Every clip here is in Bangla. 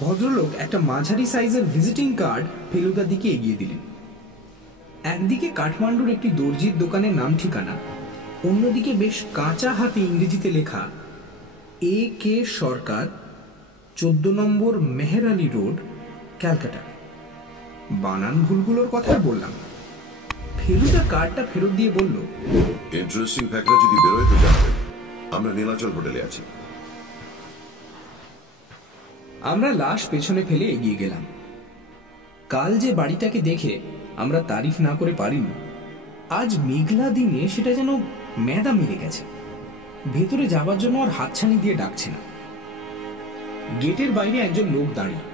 ভদ্রলোক একটা মাঝারি সাইজের ভিজিটিং কার্ড ফেলুদার দিকে এগিয়ে দিলেন। একদিকে কাঠমান্ডুর একটি দর্জির দোকানের নাম ঠিকানা, অন্যদিকে বেশ কাঁচা হাতে ইংরেজিতে লেখা এ কে সরকার, 14 নম্বর মেহের আলী রোড, ক্যালকাটা। বানান ভুলগুলোর কথা বললাম। ফেলুদা কার্ডটা ফেরত দিয়ে বলল, ইন্টারেস্টিং ফ্যাক্টর যদি বেরোয় তো জানাবেন। আমরা নীলাচল হোটেলে আছি। আমরা লাশ পেছনে ফেলে এগিয়ে গেলাম। কাল যে বাড়িটাকে দেখে আমরা তারিফ না করে পারিনি, আজ মেঘলা দিনে সেটা যেন মেদা মেরে গেছে। ভেতরে যাবার জন্য আর হাতছানি দিয়ে ডাকছে না। গেটের বাইরে একজন লোক দাঁড়িয়ে,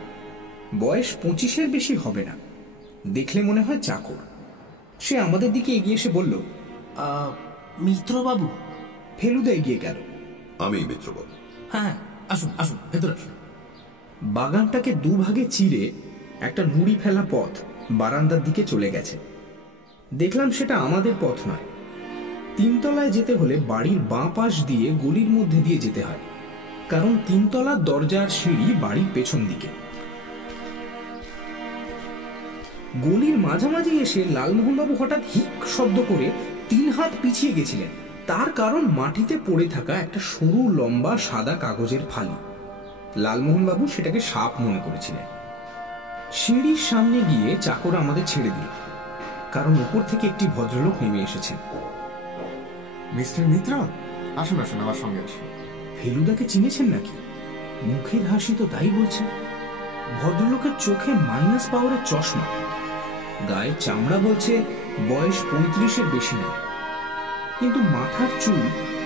বয়স 25-এর বেশি হবে না, দেখলে মনে হয় চাকর। সে আমাদের দিকে এগিয়ে এসে বলল, মিত্রবাবু। ফেলুদা এগিয়ে গেল। আমি মিত্রবাবু। হ্যাঁ, আসুন আসুন, ভেতরে আসুন। বাগানটাকে দুভাগে চিরে একটা নুড়ি ফেলা পথ বারান্দার দিকে চলে গেছে। দেখলাম সেটা আমাদের পথ নয়। 3 তলায় যেতে হলে বাড়ির বাঁ পাশ দিয়ে গলির মধ্যে দিয়ে যেতে হয়, কারণ 3 তলার দরজার সিঁড়ি বাড়ির পেছন দিকে। গলির মাঝামাঝি এসে লালমোহনবাবু হঠাৎ হিক শব্দ করে 3 হাত পিছিয়ে গেছিলেন। তার কারণ মাটিতে পড়ে থাকা একটা সরু লম্বা সাদা কাগজের ফালি। লালমোহনবাবু সেটাকে সাপ মনে করেছিলেন। সিঁড়ির সামনে গিয়ে চাকর আমাদের ছেড়ে দিল, কারণ উপর থেকে একটি ভদ্রলোক নেমে এসেছেন। মিস্টার মিত্র, আসুন আসুন, আমার সঙ্গে আসুন। ফেলুদাকে চিনেছেন নাকি? মুখের হাসি তো তাই বলছে। ভদ্রলোকের চোখে মাইনাস পাওয়ারের চশমা, গায়ে চামড়া বলছে বয়স 35-এর বেশি নয়, কিন্তু মাথার চুল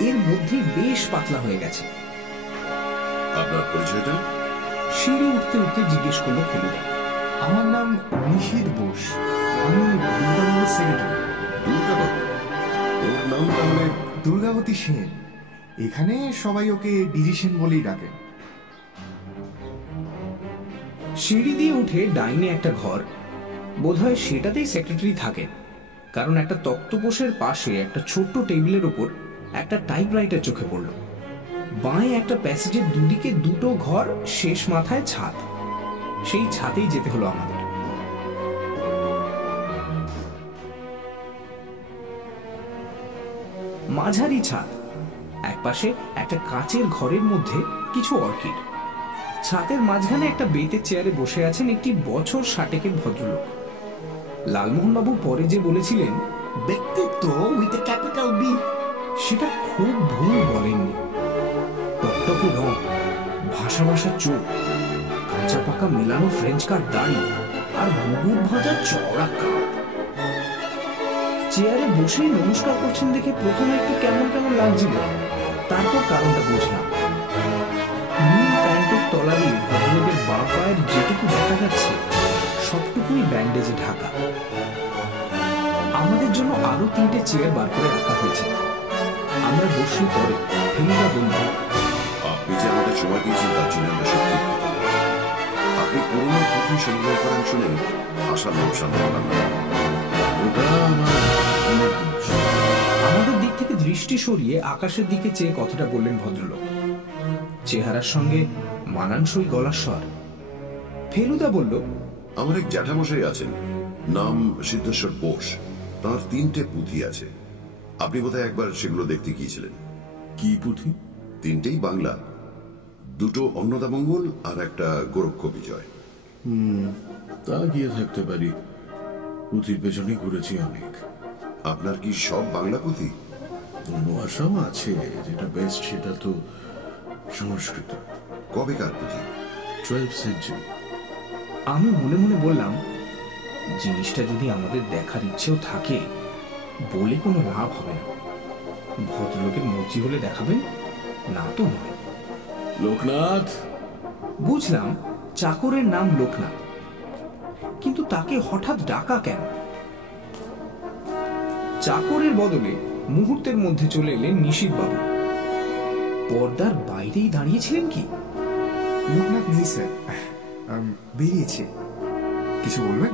এর মধ্যে বেশ পাতলা হয়ে গেছে। আপনার পরিচয়টা? সিঁড়ি উঠতে উঠতে জিজ্ঞেস করলো ফেলুদা। আমার নাম নিশীথ বোস, আমি দুর্গাবাবুর সেক্রেটারি। দুর্গাবাবু? ওর নাম তাহলে? দুর্গাবতী সেন। এখানে সবাই ওকে ডিজি সেন বলেই ডাকেন। সিঁড়ি দিয়ে উঠে ডাইনে একটা ঘর, বোধহয় সেটাতেই সেক্রেটারি থাকেন, কারণ একটা তক্তপোষের পাশে একটা ছোট্ট টেবিলের ওপর একটা টাইপরাইটার চোখে পড়ল। বাঁয়ে একটা প্যাসেজের দুদিকে 2টো ঘর, শেষ মাথায় ছাদ। সেই ছাদেই যেতে হলো আমাদের। মাঝারি ছাদ, একপাশে একটা কাচের ঘরের মধ্যে কিছু অর্কিড। ছাদের মাঝখানে একটা বেতের চেয়ারে বসে আছেন একটি বছর 60-এর ভদ্রলোক। লালমোহনবাবু পরে যে বলেছিলেন ব্যক্তিত্ব উইথ এ ক্যাপিটাল বি, সেটা খুব ভুল বলেননি। টকটকে রং, ভাষা ভাষা চোখ, কাঁচা পাকা মেলানো ফ্রেঞ্চ কাট দাড়ি, আর মুগুর ভাজা চওড়া কাঁধ। চেয়ারে বসেই নমস্কার করছেন দেখে প্রথমে একটু কেমন কেমন লাগছিল, তারপর কারণটা বুঝলাম। নীল প্যান্টের তলারি ভদ্রলোকের বাঁ পায়ের যেটুকু দেখা যাচ্ছে সবটুকুই ব্যান্ডেজে ঢাকা। আমাদের জন্য আরো 3টে চেয়ার বার করে রাখা হয়েছে। আমরা বসলে পরে ফেলুদা বলল, আপনি যে আমাদের সময় দিয়েছেন তার জন্য আমরা সত্যি। আপনি পুরোনো পুঁথি সংগ্রহ করেন শুনে আশার লোকসান হলাম না। ওটা আমার অনেক জিনিস। আমাদের দিক থেকে দৃষ্টি সরিয়ে আকাশের দিকে চেয়ে কথাটা বললেন ভদ্রলোক, চেহারার সঙ্গে মানানসই গলার স্বর। ফেলুদা বলল, আমার এক জ্যাঠামশাই আছেন, নাম সিদ্ধেশ্বর বোস। তার 3টে পুঁথি আছে। আপনি বোধহয় একবার সেগুলো দেখতে গিয়েছিলেন। কি পুঁথি? 3টেই বাংলা, 2টো অন্নদামঙ্গল আর একটা গোরক্ষ বিজয়। তা গিয়ে থাকতে পারি, পুঁথির পেছনে ঘুরেছি অনেক। আপনার কি সব বাংলা পুঁথি? অন্য ভাষাও আছে, যেটা বেস্ট সেটা তো সংস্কৃত। কবেকার পুঁথি? 12th century। আমি মনে মনে বললাম, জিনিসটা যদি আমাদের দেখার ইচ্ছেও থাকে, বলে কোনো লাভ হবে না। ভদ্রলোকের মর্জি হলে দেখাবেন, না তো নয়। লোকনাথ। বুঝলাম চাকরের নাম লোকনাথ, কিন্তু তাকে হঠাৎ ডাকা কেন? চাকরের বদলে মুহূর্তের মধ্যে চলে এলেন নিশীথ বাবু। পর্দার বাইরেই দাঁড়িয়েছিলেন কি? লোকনাথ নেই স্যার, বেরিয়েছে। কিছু বলবেন?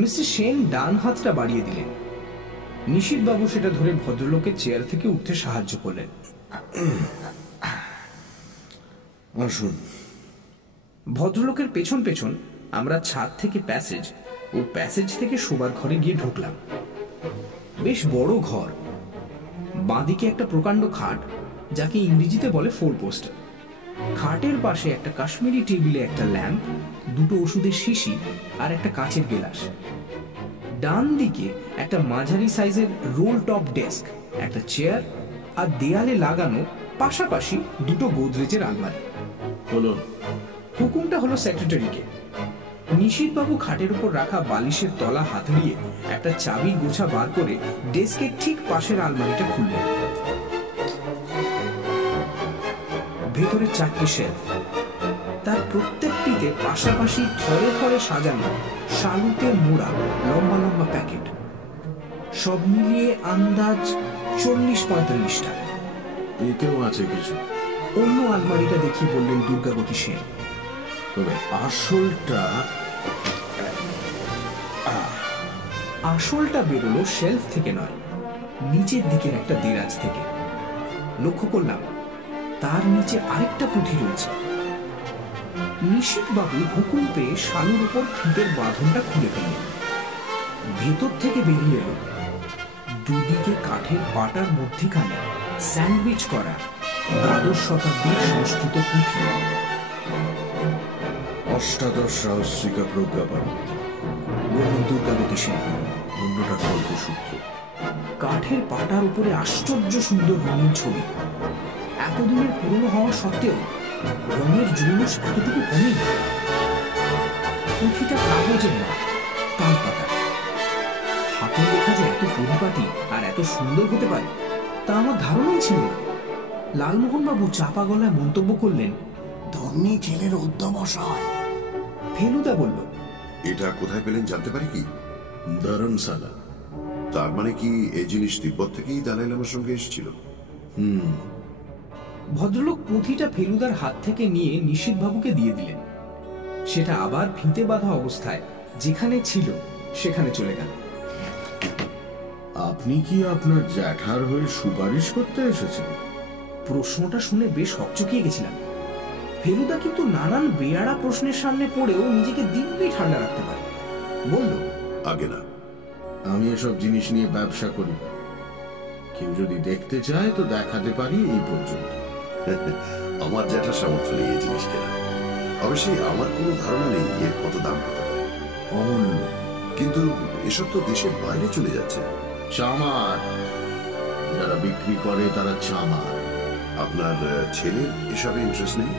মিস্টার সেন ডান হাতটা বাড়িয়ে দিলেন। নিশীথ বাবু সেটা ধরে ভদ্রলোকের চেয়ার থেকে উঠতে সাহায্য করলেন। আসুন। ভদ্রলোকের পেছন পেছন আমরা ছাদ থেকে প্যাসেজ ও প্যাসেজ থেকে শোবার ঘরে গিয়ে ঢুকলাম। বেশ বড় ঘর, বাঁদিকে একটা প্রকাণ্ড খাট, যাকে ইংরেজিতে বলে 4 পোস্টার। খাটের পাশে একটা কাশ্মীরি টেবিলে একটা ল্যাম্প, দুটো ওষুধের শিশি আর একটা কাঁচের গেলাস। ডান দিকে একটা মাঝারি সাইজের রোল টপ ডেস্ক, একটা চেয়ার আর দেয়ালে লাগানো পাশাপাশি দুটো গোদরেজের আলমারি। হলো। হুকুমটা হলো সেক্রেটারিকে। নিশীথবাবু খাটের উপর রাখা বালিশের তলা হাতড়িয়ে একটা চাবির গোছা বার করে ডেস্কের ঠিক পাশের আলমারিটা খুললেন। ভেতরে 4টে শেলফ, তার প্রত্যেকটিতে পাশাপাশি থরে থরে সাজানো শালুতে মোড়া লম্বা লম্বা প্যাকেট। সব মিলিয়ে আন্দাজ 40-45টা। এতেও আছে কিছু। অন্য আলমারিটা দেখিয়ে বললেন দুর্গাবতী সেন। তবে আসলটা বেরোলো শেলফ থেকে নয়, নিচের দিকের একটা দেরাজ থেকে। লক্ষ্য করলাম তার নিচে আরেকটা পুঁথি রয়েছে। নিশীথবাবু হুকুম পেয়ে শালুর উপর ফিতের বাঁধনটা খুলে ফেললেন। ভেতর থেকে বেরিয়ে এলো দুদিকে কাঠের পাটার মধ্যিখানে স্যান্ডউইচ করা 12শ শতাব্দীর সংস্কৃত পুঁথি। অষ্টাদশ সহস্রিকা প্রজ্ঞাপারমিতা বললেন দুর্গাবতী সেন। অন্যটা কল্পসূত্র। কাঠের পাটার উপরে আশ্চর্য সুন্দর রঙিন ছবি। এতদিনের পুরনো হওয়া সত্ত্বেও রঙের জৌলুস এতটুকু কমেনি। পুঁথিটা কাগজের না, তাল পাতা। হাতের লেখা যে এত পরিপাটি আর এত সুন্দর হতে পারে তা আমার ধারণাই ছিল না। লালমোহন বাবু চাপা গলায় মন্তব্য করলেন, ধন্যী ছেলের অধ্যবসায়। ফেলুদা বলল, এটা কোথায় পেলেন জানতে পারি কি? ধরমশালা। তার মানে কি এই জিনিস তিব্বত থেকেই দালাই লামার সঙ্গে এসেছিল? ভদ্রলোক পুঁথিটা ফেলুদার হাত থেকে নিয়ে নিশীথবাবুকে দিয়ে দিলেন। সেটা আবার ফিতে বাঁধা অবস্থায় যেখানে ছিল সেখানে চলে গেল। আপনি কি আপনার জ্যাঠার হয়ে সুপারিশ করতে এসেছেন? প্রশ্নটা শুনে বেশ হকচকিয়ে গেছিলাম। ফেলুদা কিন্তু নানান বেয়াড়া প্রশ্নের সামনে পড়েও নিজেকে দিব্যি ঠান্ডা রাখতে পারে। বলল, আগে না। আমি এসব জিনিস নিয়ে ব্যবসা করি। কেউ যদি দেখতে চায় তো দেখাতে পারি, এই পর্যন্ত। আমার জ্যাঠার সামর্থ্য নেই এই জিনিস কেনা। অবশ্যই আমার কোনো ধারণা নেই এর কত দাম হতে পারে। অমূল্য। কিন্তু এসব তো দেশের বাইরে চলে যাচ্ছে। চামার যারা বিক্রি করে তারা চামার। আপনার ছেলের এসবে ইন্টারেস্ট নেই?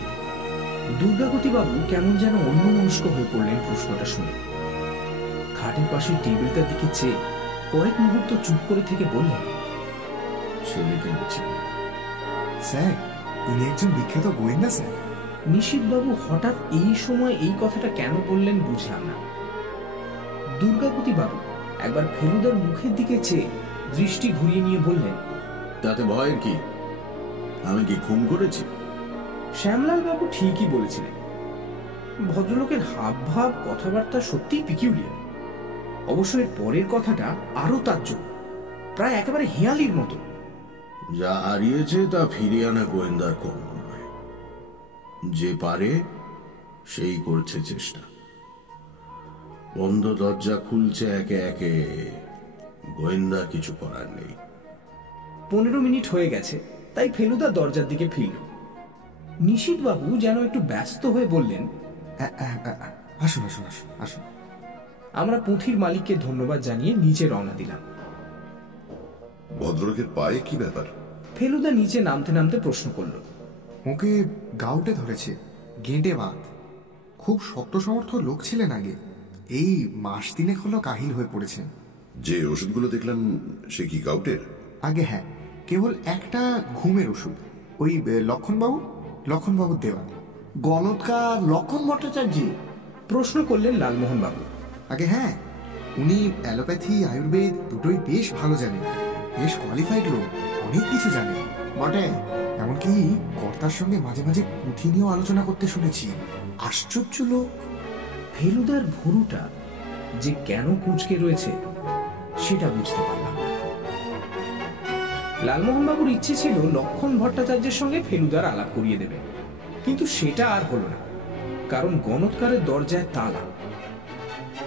দুর্গাবতীবাবু কেমন যেন অন্যমনস্ক হয়ে পড়লেন প্রশ্নটা শুনে। খাটের পাশে টেবিলটার দিকে চেয়ে কয়েক মুহূর্ত চুপ করে থেকে বললেন, ছেলেকে বেছে। স্যার, উনি একজন বিখ্যাত গোয়েন্দা স্যার। নিশীথবাবু হঠাৎ এই সময় এই কথাটা কেন বললেন বুঝলাম না। দুর্গাবতীবাবু একবার ফেলুদার মুখের দিকে চেয়ে দৃষ্টি ঘুরিয়ে নিয়ে বললেন, তাতে ভয়ের কি? আমি কি খুন করেছি? শ্যামলাল বাবু ঠিকই বলেছিলেন। ভদ্রলোকের হাব ভাব কথাবার্তা সত্যিই পিকিউলিয়ার। অবশ্য এর পরের কথাটা আরো তাজ্জব, প্রায় একেবারে হেঁয়ালির মতো। যা হারিয়েছে তা ফিরিয়ে আনা গোয়েন্দার কর্ম নয়। যে পারে সেই করছে চেষ্টা। বন্ধ দরজা খুলছে একে একে, গোয়েন্দা কিছু করার নেই। 15 মিনিট হয়ে গেছে, তাই ফেলুদা দরজার দিকে ফিরল। নিশীথবাবু যেন একটু ব্যস্ত হয়ে বললেন, আসুন আসুন আসুন আসুন। আমরা পুঁথির মালিককে ধন্যবাদ জানিয়ে নিচে রওনা দিলাম। ভদ্রলোকের পায়ে কি ব্যাপার? ফেলুদা নিচে নামতে নামতে প্রশ্ন করল, ওকে গাউটে ধরেছে, গেঁটে বাঁধ। খুব শক্ত সমর্থ লোক ছিলেন আগে, এই মাস 3 হলো কাহিল হয়ে পড়েছেন। যে ওষুধগুলো দেখলাম সে কি গাউটের? আগে হ্যাঁ, কেবল একটা ঘুমের ওষুধ, ওই লক্ষণবাবুর দেওয়া। গণৎকার লক্ষণ ভট্টাচার্য? প্রশ্ন করলেন লালমোহন বাবু। আগে হ্যাঁ, উনি অ্যালোপ্যাথি আয়ুর্বেদ দুটোই বেশ ভালো জানেন, বেশ কোয়ালিফাইড লোক, অনেক কিছু জানেন বটে। এমনকি কর্তার সঙ্গে মাঝে মাঝে পুঁথি নিয়েও আলোচনা করতে শুনেছি। আশ্চর্য লোক। ফেলুদার ভুরুটা যে কেন কুঁচকে রয়েছে সেটা বুঝতে পারলাম না। লালমোহন বাবুর ইচ্ছে ছিল লক্ষণ ভট্টাচার্যের সঙ্গে ফেলুদার আলাপ করিয়ে দেবে। কিন্তু সেটা আর হলো না, কারণ গণৎকারের দরজায় তালা।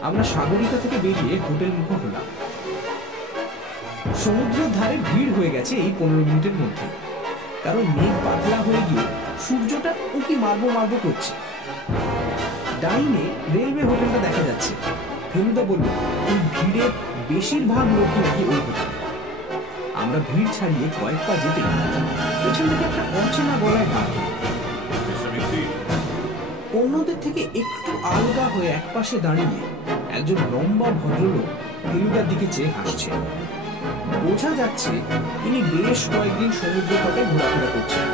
আমরা সাগরিকা থেকে বেরিয়ে হোটেল মুখ হলাম। সমুদ্রের ধারে ভিড় হয়ে গেছে এই 15 মিনিটের মধ্যে, কারণ মেঘ পাতলা হয়ে গিয়ে সূর্যটা উঁকি মারবো করছে। ডাইনে রেলওয়ে হোটেলটা দেখা যাচ্ছে। ফেলুদা বলল এই ভিড়ে বেশিরভাগ লোকই নাকি ওই হোটেল। আমরা ভিড় ছাড়িয়ে কয়েক পা যেতে পেছন থেকে একটা অচেনা গলায় ডাক। অন্যদের থেকে একটু আলগা হয়ে একপাশে দাঁড়িয়ে একজন লম্বা ভদ্রলোক ফেলুদার দিকে চেয়ে হাসছে। বোঝা যাচ্ছে ইনি বেশ কয়েকদিন সমুদ্র তটে ঘোরাফেরা করছেন,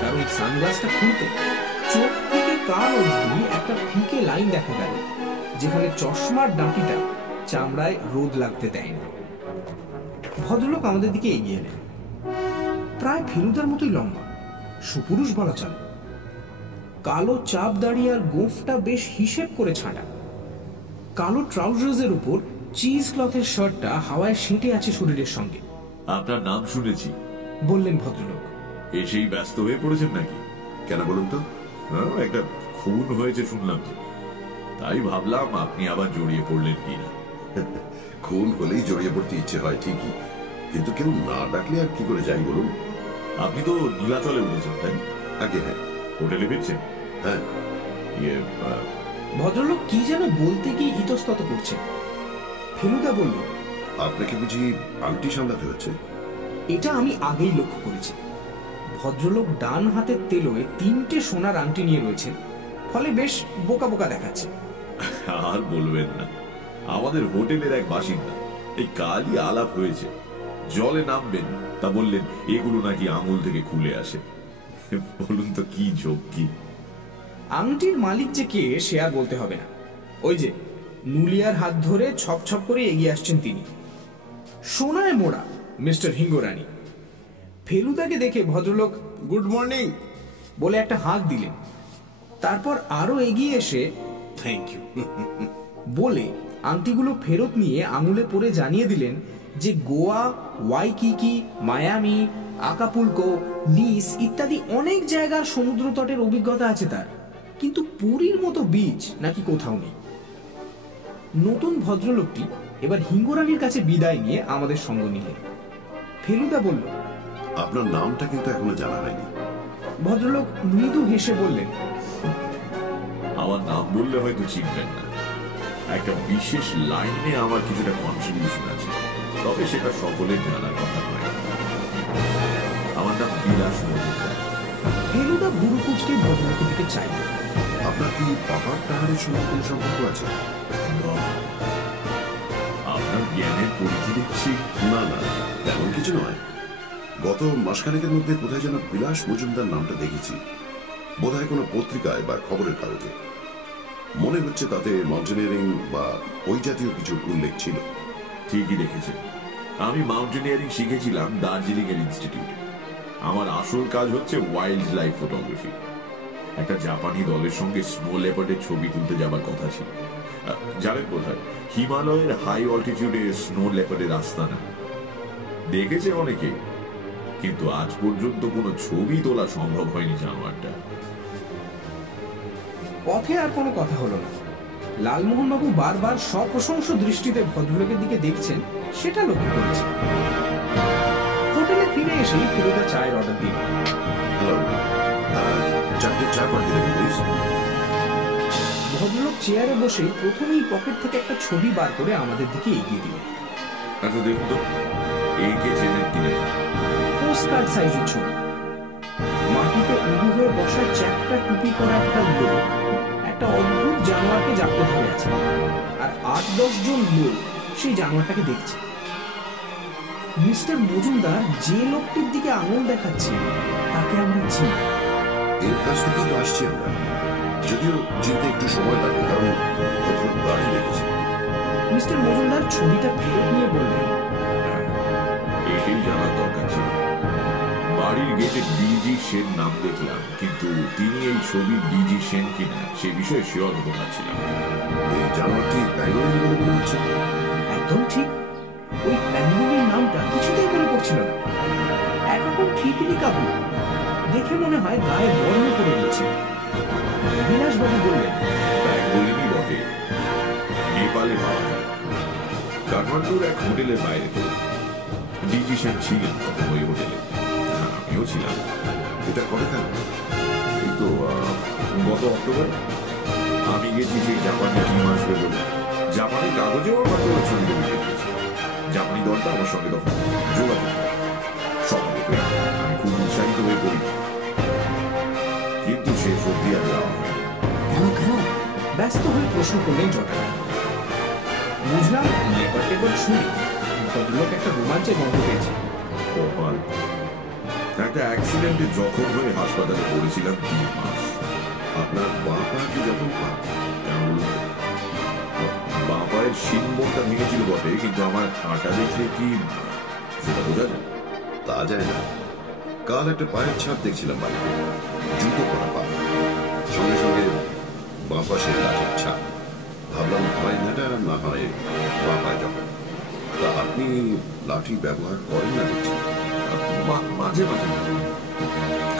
কারণ সানগ্লাসটা খুলতে চোখ থেকে কান অবধি একটা ফিকে লাইন দেখা গেল, যেখানে চশমার ডাঁটিটা চামড়ায় রোদ লাগতে দেয় না। ভদ্রলোক আমাদের দিকে এগিয়ে এলেন। প্রায় ফেলুদার মতোই লম্বা, সুপুরুষ বলা চলে। কালো চাপ দাড়ি আর গোঁফটা বেশ হিসেব করে ছাঁটা। কালো ট্রাউজার্সের উপর চিজ ক্লথের শার্টটা হাওয়ায় সেঁটে আছে শরীরের সঙ্গে। আপনার নাম শুনেছি, বললেন ভদ্রলোক। এসেই ব্যস্ত হয়ে পড়েছেন নাকি? কেন বলুন তো? একটা খুন হয়েছে শুনলাম তো, তাই ভাবলাম আপনি আবার জড়িয়ে পড়লেন কিনা। খুন হলেই জড়িয়ে পড়তে ইচ্ছে হয় ঠিকই, কিন্তু কেউ না ডাকলে আর কি করে যাই বলুন? আপনি তো নীলাচলে উঠেছেন, তাই? আগে হ্যাঁ। হোটেলে ফিরছেন? হ্যাঁ। ভদ্রলোক কি যেন বলতে গিয়ে ইতস্তত করছেন। ফেলুদা বলল, আপনাকে বুঝি আংটি সামলাতে হচ্ছে? এটা আমি আগেই লক্ষ্য করেছি। ভদ্রলোক ডান হাতের তেলোয় 3টে সোনার আংটি নিয়ে রয়েছেন, ফলে বেশ বোকা বোকা দেখাচ্ছে। আর বলবেন না, আমাদের হোটেলের এক বাসিন্দা এই কালই আলাপ হয়েছে। জলে নামবেন, তা বললেন এগুলো নাকি আঙুল থেকে খুলে আসে। বলুন তো কি ঝক্কি। আংটির মালিক যে কে সে আর বলতে হবে না। ওই যে নুলিয়ার হাত ধরে ছপ ছপ করে এগিয়ে আসছেন তিনি, সোনায় মোড়া মিস্টার হিঙ্গরানি। ফেলুদাকে দেখে ভদ্রলোক গুড মর্নিং বলে একটা হাঁক দিলেন। তারপর আরো এগিয়ে এসে থ্যাংক ইউ বলে আংটিগুলো ফেরত নিয়ে আঙুলে পরে জানিয়ে দিলেন যে গোয়া, ওয়াইকিকি, মায়ামি, আকাপুলকো, নিস ইত্যাদি অনেক জায়গার সমুদ্র তটের অভিজ্ঞতা আছে তার, কিন্তু পুরীর মতো বিচ নাকি কোথাও নেই। নতুন ভদ্রলোকটি এবার হিঙ্গরানির কাছে বিদায় নিয়ে আমাদের সঙ্গ নিলেন। ফেলুদা বলল, আপনার নামটা কিন্তু এখনো জানা হয়নি। ভদ্রলোক মৃদু হেসে বললেন, আমার নাম বললে হয়তো চিনবেন না। একটা বিশেষ লাইনে আমার কিছুটা কন্ট্রিবিউশন আছে, তবে সেটা সকলের জানার কথা নয়। আমার নাম বিলাস মজুমদার। ফেলুদা বুড়ো কুচকে ভদ্রলোকের দিকে চাইল। আপনার কি পাহাড় টাহাড়ের সঙ্গে কোনো সম্পর্ক আছে? আপনার জ্ঞানের পরিধি দেখছি। না না, তেমন কিছু নয়। গত মাসখানেকের মধ্যে কোথায় যেন বিলাস মজুমদার নামটা দেখেছি, বোধহয় কোনো পত্রিকায় বা খবরের কাগজে। মনে হচ্ছে তাতে মাউন্টেনিয়ারিং বা ওই জাতীয় কিছু উল্লেখ ছিল। ঠিকই দেখেছেন, আমি মাউন্টেনিয়ারিং শিখেছিলাম দার্জিলিং এর ইনস্টিটিউটে। আমার আসল কাজ হচ্ছে ওয়াইল্ড লাইফ ফটোগ্রাফি। একটা জাপানি দলের সঙ্গে স্নো লেপার্ডের ছবি তুলতে যাবার কথা ছিল। জানেন বোধহয় হিমালয়ের হাই অল্টিটিউডে স্নো লেপার্ডের আস্তানা দেখেছে অনেকে, কিন্তু আজ পর্যন্ত কোনো ছবি তোলা সম্ভব হয়নি জানোয়ারটা। পথে আর কোনো কথা হলো না। লালমোহনবাবু বারবার সপ্রশংস দৃষ্টিতে ভদ্রলোকের দিকে দেখছেন, সেটা লক্ষ্য করেছে। হোটেলে ফিরে এসেই ফেলুদা চায়ের অর্ডার দিল। হ্যালো, চারটে চা পাঠিয়ে দেবেন প্লিজ। ভদ্রলোক চেয়ারে বসে প্রথমেই পকেট থেকে একটা ছবি বার করে আমাদের দিকে এগিয়ে দিলেন। আচ্ছা দেখুন তো, একে চেনেন কিনা? পোস্টকার্ড সাইজের ছবি। মাটিতে উবু হয়ে বসা চ্যাপটা টুপি করা একটা লোক একটা অদ্ভুত জানোয়ারকে জাপটে ধরে আছে, আর 8-10 জন লোক সেই জানোয়ারটাকে দেখছে। মিস্টার মজুমদার যে লোকটির দিকে আঙুল দেখাচ্ছে তাকে আমরা চিনি। এর কাছ থেকেই তো আসছি আমরা, যদিও চিনতে একটু সময় লাগে, কারণ ভদ্রলোক গাড়ি লেগেছে। মিস্টার মজুমদার ছবিটা ফেরত নিয়ে বললেন, এটাই জানার দরকার ছিল। বাড়ির গেটে ডিজি সেন নাম দেখলাম, কিন্তু তিনি এই ছবির ডিজি সেন কিনা সে বিষয়ে শিওর হতে পারছিলাম। এই জানোয়ারটি ব্যাঙ্গলিন বলে মনে হচ্ছে। একদম ঠিক। ওই প্যাঙ্গুলির নামটা কিছুতেই মনে পড়ছিল না। একরকম ঠিকই কাবু। দেখে মনে হয় গায়ে বর্ণ করে দিচ্ছে। বিলাসবাবু বললেন, ব্যাগ বলিনি বটে, নেপালে পাওয়া যায়। কাঠমান্ডুর এক হোটেলের বাইরে তো ডিজি সেন ছিলেন ওই হোটেলে, আমিও ছিলাম। এটা কবে কেন? এই তো গত অক্টোবরে আমি গেছি সেই জাপানি টিম আসবে বলে। জাপানের কাগজেও আমার তো ছবিটা লিখে দিয়েছে। জাপানি দলটা আমার সঙ্গে তখন যোগাযোগ করে। স্বভাবতই আমি খুব উৎসাহিত হয়ে পড়ি, কিন্তু শেষ অব্দি আর যাওয়া হয়। কেন কেন? ব্যস্ত হয়ে প্রশ্ন করলেন জটায়ু। বুঝলাম লেবার টেবার শুনে ভদ্রলোক একটা রোমাঞ্চের গন্ধ পেয়েছে। কপাল, একটা অ্যাক্সিডেন্টে জখম হয়ে হাসপাতালে পড়েছিলাম 3 মাস। আপনার বাঁ পা কি যখন পা? কেমন বলুন? বাঁ পায়ের শিনবোনটা ভেঙেছিল বটে, কিন্তু আমার হাঁটা দেখলে কি সেটা বোঝা যায়? তা যায় না। কাল একটা পায়ের ছাপ দেখছিলাম বাড়িতে, জুতো পরা পা, সঙ্গে সঙ্গে বাঁ পাশে লাঠির ছাপ। ভাবলাম হয় না না হয় বাঁ পায়ে যখন। তা আপনি লাঠি ব্যবহার করেন না দেখছি? মাঝে মাঝে,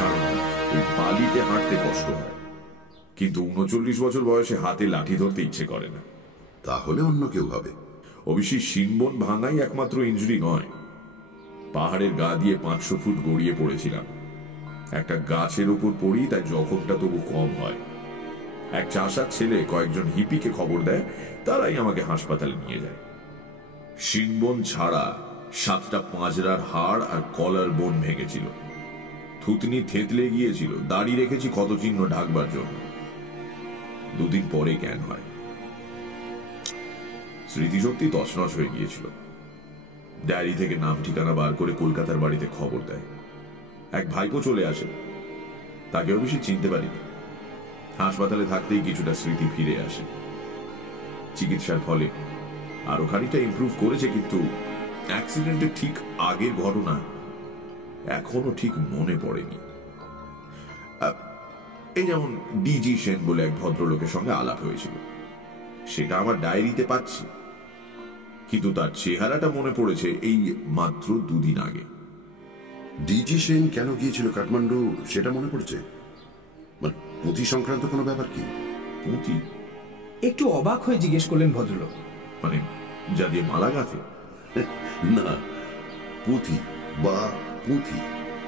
কারণ ওই বালিতে হাঁটতে কষ্ট হয়, কিন্তু 39 বছর বয়সে হাতে লাঠি ধরতে ইচ্ছে করে না। তাহলে অন্য কেউ হবে। অবশ্যই শিনবোন ভাঙাই একমাত্র ইনজুরি নয়। পাহাড়ের গা দিয়ে 500 ফুট গড়িয়ে পড়েছিলাম। একটা গাছের উপর পড়ি, তাই জখমটা তবু কম হয়। এক চাষার ছেলে কয়েকজন হিপিকে খবর দেয়, তারাই আমাকে হাসপাতালে নিয়ে যায়। শিনবোন ছাড়া 7টা পাঁজরার হাড় আর কলার বোন ভেঙেছিল। থুতনি থেতলে গিয়েছিল, দাড়ি রেখেছি ক্ষতচিহ্ন ঢাকবার জন্য। 2 দিন পরে জ্ঞান হয়। স্মৃতিশক্তি তছনছ হয়ে গিয়েছিল। ডায়েরি থেকে নাম ঠিকানা বার করে কলকাতার বাড়িতে খবর দেয়। এক ভাইপো চলে আসে, তাকেও বেশি চিনতে পারিনি। হাসপাতালে থাকতেই কিছুটা স্মৃতি ফিরে আসে। চিকিৎসার ফলে আরো খানিকটা ইমপ্রুভ করেছে, কিন্তু অ্যাক্সিডেন্টের ঠিক আগের ঘটনা এখনো ঠিক মনে পড়েনি। এই যেমন ডিজি সেন বলে এক ভদ্রলোকের সঙ্গে আলাপ হয়েছিল, সেটা আমার ডায়েরিতে পাচ্ছি, কিন্তু তার চেহারাটা মনে পড়েছে এই মাত্র 2 দিন আগে। ডিজি সেন কেন গিয়েছিল কাঠমান্ডু সেটা মনে পড়ছে? মানে পুঁথি সংক্রান্ত কোনো ব্যাপার কি? পুঁথি? একটু অবাক হয়ে জিজ্ঞেস করলেন ভদ্রলোক। মানে যা দিয়ে মালা গাঁথে? না, পুঁথি বা পুঁথি,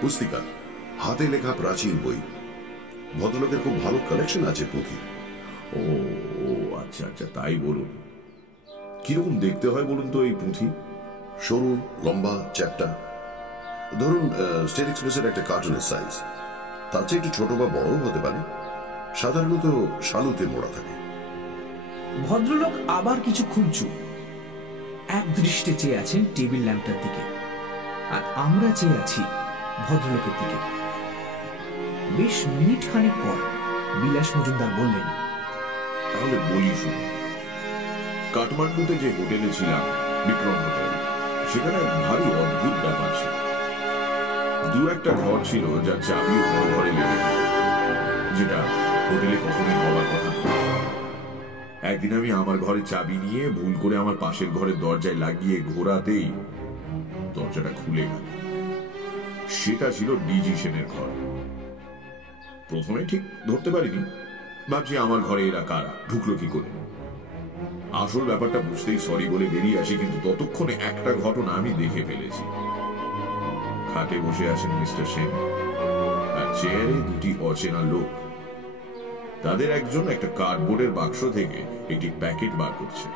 পুস্তিকা, হাতে লেখা প্রাচীন বই। ভদ্রলোকের খুব ভালো কালেকশন আছে পুঁথি। ও আচ্ছা আচ্ছা, তাই বলুন। কিরকম দেখতে হয় বলুন তো এই পুঁথি? সরু, লম্বা, চ্যাপ্টা। ধরুন স্টেট এক্সপ্রেসের একটা কার্টুনের সাইজ। তার চেয়ে একটু ছোট বা বড়ও হতে পারে। সাধারণত শালুতে মোড়া থাকে। ভদ্রলোক আবার কিছুক্ষণ চুপ, এক দৃষ্টে চেয়ে আছেন টেবিল ল্যাম্পটার দিকে, আর আমরা চেয়ে আছি ভদ্রলোকের দিকে। বেশ মিনিট খানেক পর বিলাস মজুমদার বললেন, তাহলে বলি শুনুন। কাঠমান্ডুতে যে হোটেলে ছিলাম, বিক্রম হোটেল, সেখানে ভারী অদ্ভুত ব্যাপার ছিল। 2-1টা ঘর ছিল যার চাবি ঘর ঘরে লেগে, যেটা হোটেলে কখনোই হওয়ার কথা না। একদিন আমি আমার ঘরে চাবি নিয়ে ভুল করে আমার পাশের ঘরের দরজায় লাগিয়ে ঘোরাতেই দরজাটা খুলে গেল। সেটা ছিল ডিজি সেনের ঘর। প্রথমে ঠিক ধরতে পারিনি, ভাবছি আমার ঘরে এরা কারা, ঢুকলো কি করে। আসল ব্যাপারটা বুঝতেই সরি বলে বেরিয়ে আসি, কিন্তু ততক্ষণে একটা ঘটনা আমি দেখে ফেলেছি। খাটে বসে আছেন মিস্টার সেন, আর চেয়ারে 2টি অচেনা লোক। তাদের একজন একটা কার্ডবোর্ডের বাক্স থেকে একটি প্যাকেট বার করছে।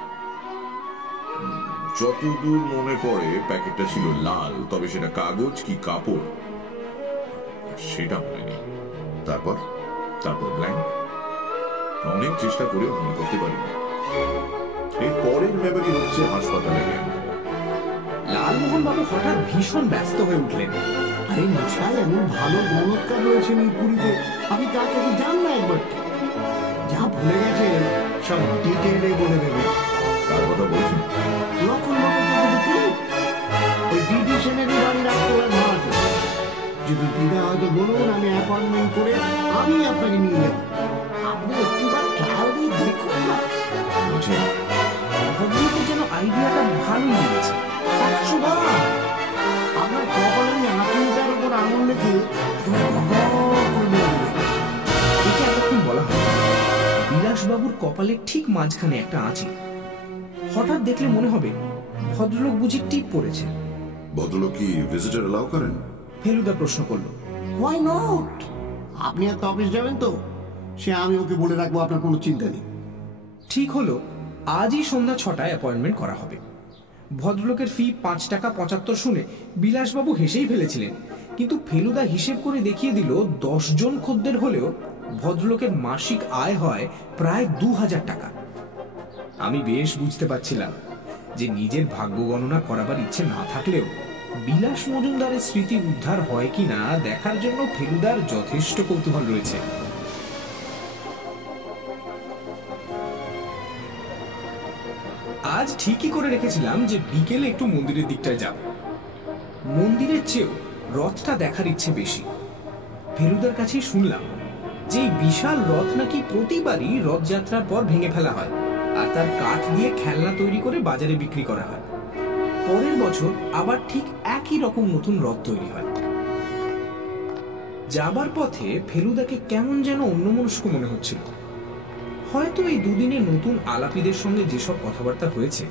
যতদূর মনে পড়ে প্যাকেটটা ছিল লাল, তবে সেটা কাগজ কি কাপড় সেটা মনে নেই। তারপর ব্ল্যাঙ্ক। অনেক চেষ্টা করেও মনে করতে পারিনি। এই পরের মেমরি হচ্ছে হাসপাতালে জ্ঞান। লালমোহন বাবু হঠাৎ ভীষণ ব্যস্ত হয়ে উঠলেন। আরে মশাই, এমন ভালো গণৎকার রয়েছেন এই পুরীতে, আমি তার কাছে যান না একবার। যা ভুলে গেছে সব ডিটেইলে বলে দেবে। তার কথা বলছেন? লক্ষণ বাবু ওই ডিডি সেনেরই বাড়ি রাখতে ভাড়া আছে। যদি দিদা হয়তো বলুন, আমি অ্যাপয়েন্টমেন্ট করে আমি আপনাকে নিয়ে যাব। আপনি একটিবার ট্রায়াল দিয়ে দেখুন না। ভদ্রলোকের যেন আইডিয়াটা ভালোই লেগেছে। 100 বার। আপনার কপালে আঙুলটার উপর আঙুল রেখে বাবুর কপালের ঠিক মাঝখানে একটা আঁচি। হঠাৎ দেখলে মনে হবে ভদ্রলোক বুঝি টিপ পড়েছে। ভদ্রলোক কি ভিজিটর এলাও করেন? ফেলুদা প্রশ্ন করলো। Why not? আপনি আর অফিস যাবেন তো, সে আমি ওকে বলে রাখবো, আপনার কোনো চিন্তা নেই। ঠিক হলো, আজই সন্ধ্যা 6টায় অ্যাপয়েন্টমেন্ট করা হবে। ভদ্রলোকের ফি 5 টাকা 75 শুনে বিলাসবাবু হেসেই ফেলেছিলেন, কিন্তু ফেলুদা হিসেব করে দেখিয়ে দিল 10 জন খদ্দের হলেও ভদ্রলোকের মাসিক আয় হয় প্রায় 2000 টাকা। আমি বেশ বুঝতে পারছিলাম যে নিজের ভাগ্য গণনা করাবার ইচ্ছে না থাকলেও বিলাস মজুমদারের স্মৃতি উদ্ধার হয় কিনা দেখার জন্য ফেলুদার যথেষ্ট কৌতূহল রয়েছে। আজ ঠিকই করে রেখেছিলাম যে বিকেলে একটু মন্দিরের দিকটায় যাব। মন্দিরের চেয়েও রথটা দেখার ইচ্ছে বেশি। ফেলুদার কাছেই শুনলাম যে বিশাল রথ নাকি প্রতিবারই রথযাত্রার পর ভেঙে ফেলা হয় আর তার কাঠ দিয়ে খেলনা তৈরি করে বাজারে বিক্রি করা হয়। পরের বছর আবার ঠিক একই রকম নতুন রথ তৈরি হয়। যাবার পথে ফেলুদাকে কেমন যেন অন্যমনস্ক মনে হচ্ছিল। হয়তো এই দুদিনে নতুন আলাপিদের সঙ্গে যেসব কথাবার্তা হয়েছে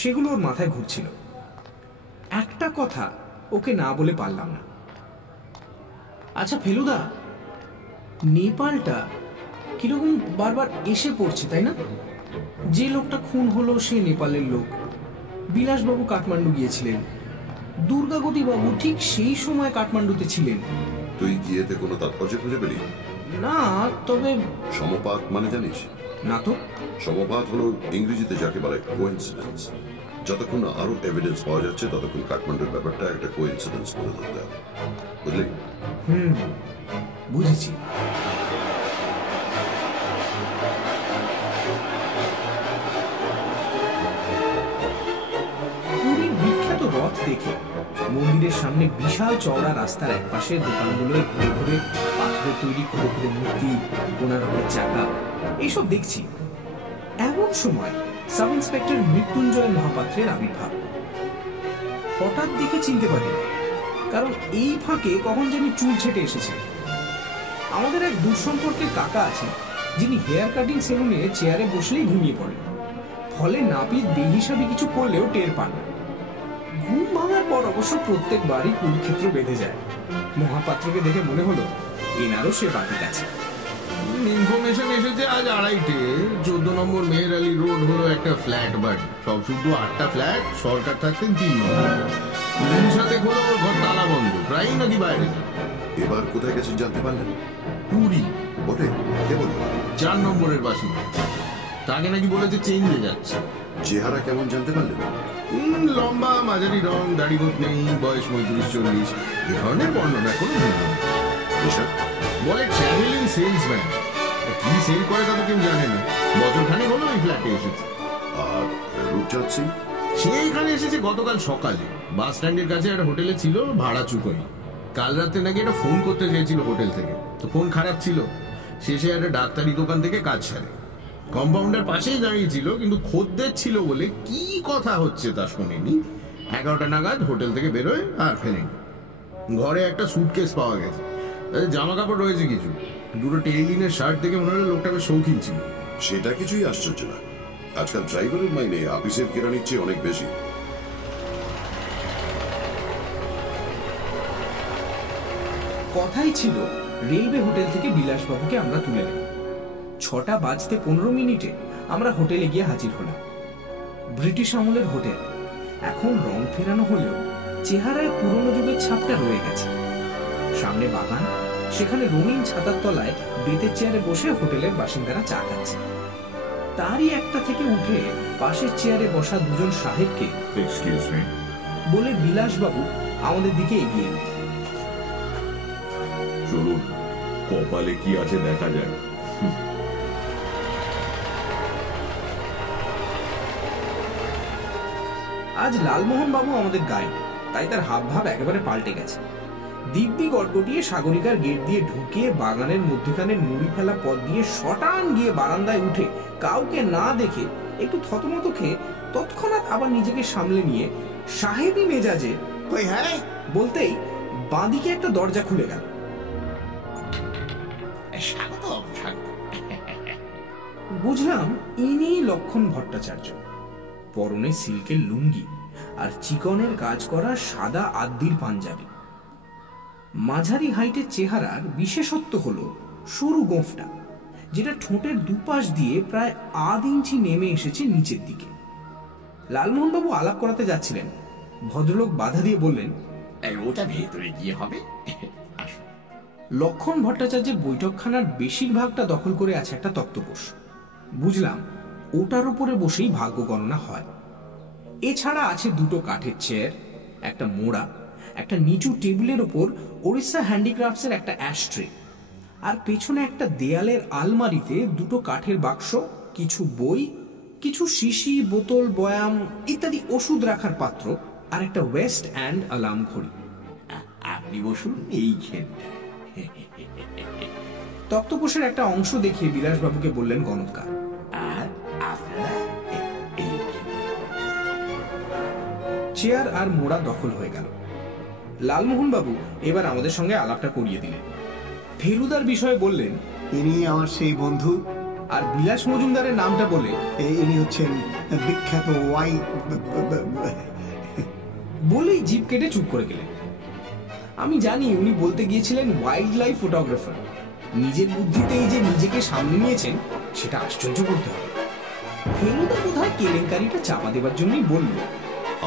সেগুলো ওর মাথায় ঘুরছিল। একটা কথা ওকে না বলে পারলাম না। আচ্ছা ফেলুদা, নেপালটা কিরকম বারবার এসে পড়ছে, তাই না? যে লোকটা খুন হলো সে নেপালের লোক। বিলাসবাবু কাঠমান্ডু গিয়েছিলেন, দুর্গাগতি বাবু ঠিক সেই সময় কাঠমান্ডুতে ছিলেন। তুই কি এতে কোনো তাৎপর্য খুঁজে পেলি? না, তবে সমপাত মানে জানিস? না তো। সমপাত হলো ইংরেজিতে যাকে বলে কোইন্সিডেন্স। যতক্ষণ না আরো এভিডেন্স পাওয়া যাচ্ছে ততক্ষণ কাঠমান্ডুর ব্যাপারটা একটা কোইন্সিডেন্স বলে ধরতে হবে, বুঝলি? বুঝেছি। পুরীর বিখ্যাত রথ দেখে মন্দিরের সামনে বিশাল চওড়া রাস্তার একপাশে দোকানগুলোয় ঘুরে ঘুরে পাথরের তৈরি খুঁড়ে খুঁড়ে মূর্তি, কোণারকের চাকা এইসব দেখছি। এমন সময় সাব ইন্সপেক্টর মৃত্যুঞ্জয় মহাপাত্রের আবির্ভাব। হঠাৎ দেখে চিনতে পারি, কারণ এই ফাঁকে কখন জানি চুল ছেটে এসেছে। আমাদের এক দূরসম্পর্কের কাকা আছেন যিনি হেয়ার কাটিং সেলুনে চেয়ারে বসলেই ঘুমিয়ে পড়েন, ফলে নাপিত বেহিসাবি কিছু করলেও টের পান না। ঘুম ভাঙার পর অবশ্য প্রত্যেকবারই কুরুক্ষেত্র বেঁধে যায়। মহাপাত্রকে দেখে মনে হলো এনারও সে বাকি আছে। ইনফরমেশন এসেছে আজ 2:30-টে 14 নম্বর মেহের আলী রোড হলো একটা ফ্ল্যাট বাড়ি। সব শুধু 8টা ফ্ল্যাট, সরকার থাকতেন 3 নম্বর। দিন সাথে হলো ওর ঘর তালা বন্ধ, প্রায় নাকি বাইরে। এবার কোথায় গেছেন জানতে পারলেন? পুরী বটে, কে বলল? 4 নম্বরের বাসিন্দা। তাকে নাকি বলেছে চেঞ্জে যাচ্ছে। চেহারা কেমন জানতে পারলেন? লম্বা, মাঝারি রং, দাড়ি গোঁফ নেই, বয়স 35-40। এ ধরনের বর্ণনা কোনো ভুল নেই। বলে ট্রাভেলিং সেলসম্যান। কি সেল করে তা তো কেউ জানে না। বছরখানেক হলো এই ফ্ল্যাটে এসেছে। আর রূপচাঁদ সিং? সে এখানে এসেছে গতকাল সকালে। বাস স্ট্যান্ডের কাছে একটা হোটেলে ছিল, ভাড়া চুকোই। কাল রাতে নাকি একটা ফোন করতে চেয়েছিল হোটেল থেকে, তো ফোন খারাপ ছিল। শেষে একটা ডাক্তারি দোকান থেকে কাজ ছাড়ে। কম্পাউন্ডার পাশেই দাঁড়িয়েছিল, কিন্তু খদ্দের ছিল বলে কি কথা হচ্ছে তা শোনেনি। 11টা নাগাদ হোটেল থেকে বেরোয় আর ফেরেনি। ঘরে একটা সুটকেস পাওয়া গেছে, তাদের জামা কাপড় রয়েছে কিছু। দুটো টেরিলিনের শার্ট দেখে মনে হলো লোকটা বেশ শৌখিন ছিল। সেটা কিছুই আশ্চর্য না, আজকাল ড্রাইভারের মাইনে অফিসের কেরানির চেয়ে অনেক বেশি। কথাই ছিল রেলওয়ে হোটেল থেকে বিলাসবাবুকে আমরা তুলে নেব। 6টা বাজতে 15 মিনিটে আমরা হোটেলে গিয়ে হাজির হলাম। ব্রিটিশ আমলের হোটেল, এখন রং ফেরানো হলেও চেহারায় পুরনো যুগের ছাপটা রয়ে গেছে। সামনে বাগান, সেখানে রঙিন ছাতার তলায় বেতের চেয়ারে বসে হোটেলের বাসিন্দারা চা খাচ্ছে। তারই একটা থেকে উঠে পাশের চেয়ারে বসা দুজন সাহেবকে এক্সকিউজ মি বলে বিলাসবাবু আমাদের দিকে এগিয়ে এলেন। চলুন, কপালে কি আছে দেখা যায়। আজ লালমোহন বাবু আমাদের গাইড, তাই তার হাব ভাব একেবারে পাল্টে গেছে। দিব্যি গটগটিয়ে সাগরিকার গেট দিয়ে ঢুকে বাগানের মধ্যখানের নুড়ি ফেলা পথ দিয়ে শটান গিয়ে বারান্দায় উঠে কাউকে না দেখে একটু থতমত খেয়ে তৎক্ষণাৎ আবার নিজেকে সামলে নিয়ে সাহেবী মেজাজে বলতেই বাঁদিকে একটা দরজা খুলে গেল। বুঝলাম ইনি লক্ষণ ভট্টাচার্য। পরনে সিল্কের লুঙ্গি আর চিকনের কাজ করা সাদা আদ্দির পাঞ্জাবি। মাঝারি হাইটের চেহারার বিশেষত্ব হলো সরু গোঁফটা, যেটা ঠোঁটের দুপাশ দিয়ে প্রায় আধ ইঞ্চি নেমে এসেছে নিচের দিকে। লালমোহনবাবু আলাপ করাতে যাচ্ছিলেন, ভদ্রলোক বাধা দিয়ে বললেন, ওটা ভেতরে গিয়ে হবে। লক্ষণ ভট্টাচার্যের বৈঠকখানার বেশিরভাগটা দখল করে আছে একটা তক্তপোষ। বুঝলাম ওটার উপরে বসেই ভাগ্য গণনা হয়। এছাড়া আছে দুটো কাঠের চেয়ার, একটা মোড়া, একটা নিচু টেবিলের ওপর ওড়িশা হ্যান্ডিক্রাফটসের একটা অ্যাশট্রে, আর পেছনে একটা দেয়ালের আলমারিতে দুটো কাঠের বাক্স, কিছু বই, কিছু শিশি, বোতল, বয়াম ইত্যাদি ওষুধ রাখার পাত্র, আর একটা ওয়েস্ট অ্যান্ড অ্যালার্ম ঘড়ি। আপনি বসুন এইখানটা। তক্তপোষের একটা অংশ দেখিয়ে বিলাসবাবুকে বললেন গণৎকার। আর আপনারা চেয়ার আর মোড়া দখল হয়ে গেল। লালমোহনবাবু এবার আমাদের সঙ্গে আলাপটা করিয়ে দিলেন। ফেলুদার বিষয়ে বললেন, ইনি আমার সেই বন্ধু। আর বিলাস মজুমদারের নামটা বলে, ইনি হচ্ছেন বিখ্যাত বলেই জিভ কেটে চুপ করে গেলেন। আমি জানি উনি বলতে গিয়েছিলেন ওয়াইল্ড লাইফ ফটোগ্রাফার। নিজের বুদ্ধিতেই যে নিজেকে সামনে নিয়েছেন সেটা আশ্চর্য করতে হবে। ফেলুদা বোধহয় কেলেঙ্কারিটা চাপা দেবার জন্যই বলল,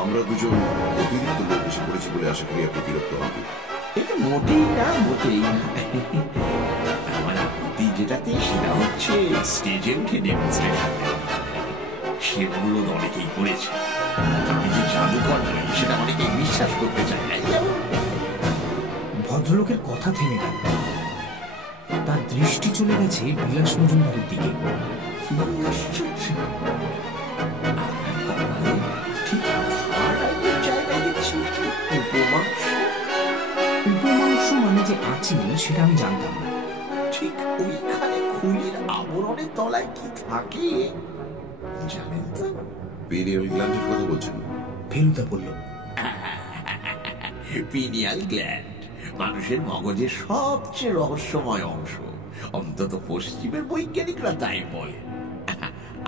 আমরা দুজন অতিরিক্ত লোক এসে পড়েছি বলে আশা করি আপনি বিরক্ত হবেন। এটা মোটেই না, মোটেই না। আমার আপত্তি যেটাতে সেটা হচ্ছে স্টেজে উঠে ডেমনস্ট্রেশন। সেগুলো তো অনেকেই করেছে। আমি যে জাদুকর নই সেটা অনেকেই বিশ্বাস করতে চায় না। ভদ্রলোকের কথা থেমে গেল। তার দৃষ্টি চলে গেছে বিলাস মজুমদারের দিকে। উপমাংশ মানে যে আঁচিল সেটা আমি জানতাম না। ঠিক ওইখানে খুলির আবরণের তলায় কি থাকে জানেন তো? পিনিয়াল গ্ল্যান্ডের কথা বলছেন? ফেলুদা বলল, পিনিয়াল গ্ল্যান্ড মানুষের মগজের সবচেয়ে রহস্যময় অংশ, অন্তত পশ্চিমের বৈজ্ঞানিকরা তাই বলে।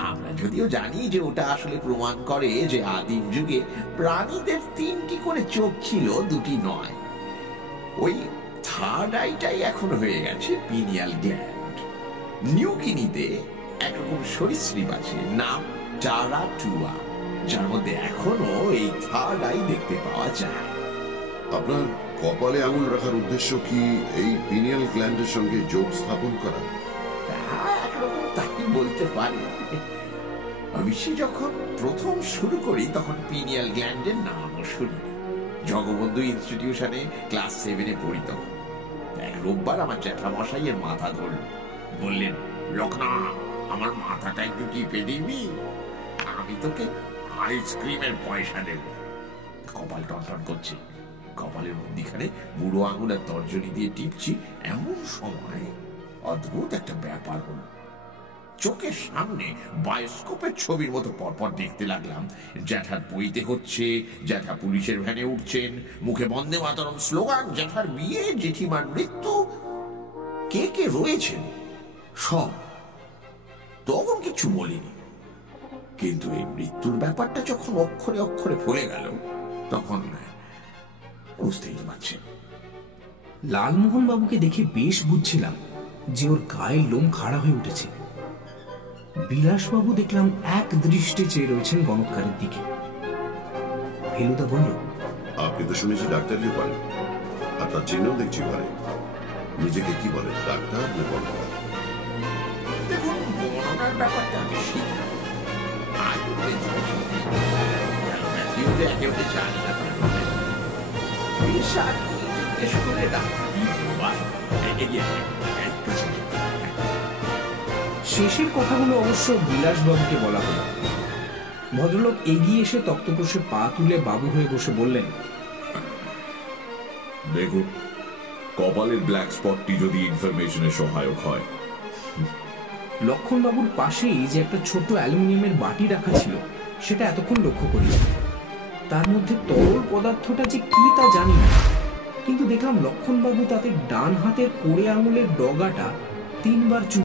আমরা যদিও জানি যে ওটা আসলে প্রমাণ করে যে আদিম যুগে প্রাণীদের 3টি করে চোখ ছিল, 2টি নয়। ওই থার্ড আইটাই এখন হয়ে গেছে পিনিয়াল গ্ল্যান্ড। নিউ গিনিতে একরকম সরীসৃপ আছে, নাম টারাটুয়া, যার মধ্যে এখনো এই থার্ড আই দেখতে পাওয়া যায়। আপনার কপালে আঙুল রাখার উদ্দেশ্য কি এই পিনিয়াল গ্ল্যান্ডের সঙ্গে যোগ স্থাপন করা? তা একরকম তাই বলতে পারি। অবশ্যই যখন প্রথম শুরু করি তখন পিনিয়াল গ্ল্যান্ডের নামও শুনি। জগবন্ধু ইনস্টিটিউশনে ক্লাস 7-এ পড়ি তখন। এক রোববার আমার জ্যাঠামশাইয়ের মাথা ধরল, বললেন, লক্ষণা আমার মাথাটা একটু টিপে দিবি, আমি তোকে আইসক্রিমের পয়সা দেব। কপাল টনটন করছে, কপালের মধ্যিখানে বুড়ো আঙুলের তর্জনী দিয়ে টিপছি, এমন সময় অদ্ভুত একটা ব্যাপার হলো। চোখের সামনে বায়োস্কোপের ছবির মতো পরপর দেখতে লাগলাম জ্যাঠার বইতে হচ্ছে, জ্যাঠা পুলিশের ভ্যানে উঠছেন, মুখে বন্দে মাতরম স্লোগান, জ্যাঠার বিয়ে, জেঠিমার মৃত্যু, কে কে রয়েছেন সব। তখন কিছু বলিনি, কিন্তু এই মৃত্যুর ব্যাপারটা যখন অক্ষরে অক্ষরে ফলে গেল তখন বুঝতেই তো পারছেন। লালমোহন বাবুকে দেখে বেশ বুঝছিলাম যে ওর গায়ের লোম খাড়া হয়ে উঠেছে। বিলাসবাবু দেখলাম এক দৃষ্টে চেয়ে রয়েছেন গণৎকারের দিকে। ফেলুদা বলল, আপনি তো শুনেছি ডাক্তারিও করেন, আর তার চিহ্নও দেখছি ঘরে। নিজেকে কি বলেন, ডাক্তার না গণৎকার? দেখুন, গণনার ব্যাপারটা আমি শিখি, জানি না। শেষের কথাগুলো অবশ্য বিলাসবাবুকে বলা হলো। ভদ্রলোক এগিয়ে এসে তক্তপোষে পা তুলে বাবু হয়ে বসে বললেন, দেখুন, কপালের ব্ল্যাক স্পটটি যদি ইনফরমেশনের সহায়ক হয়। লক্ষণবাবুর পাশেই যে একটা ছোট অ্যালুমিনিয়ামের বাটি রাখা ছিল সেটা এতক্ষণ লক্ষ্য করি। তার মধ্যে তরল পদার্থটা যে কি তা জানি না, কিন্তু দেখলাম লক্ষণবাবু তাতে ডান হাতের কোড়ে আঙুলের ডগাটা 3 বার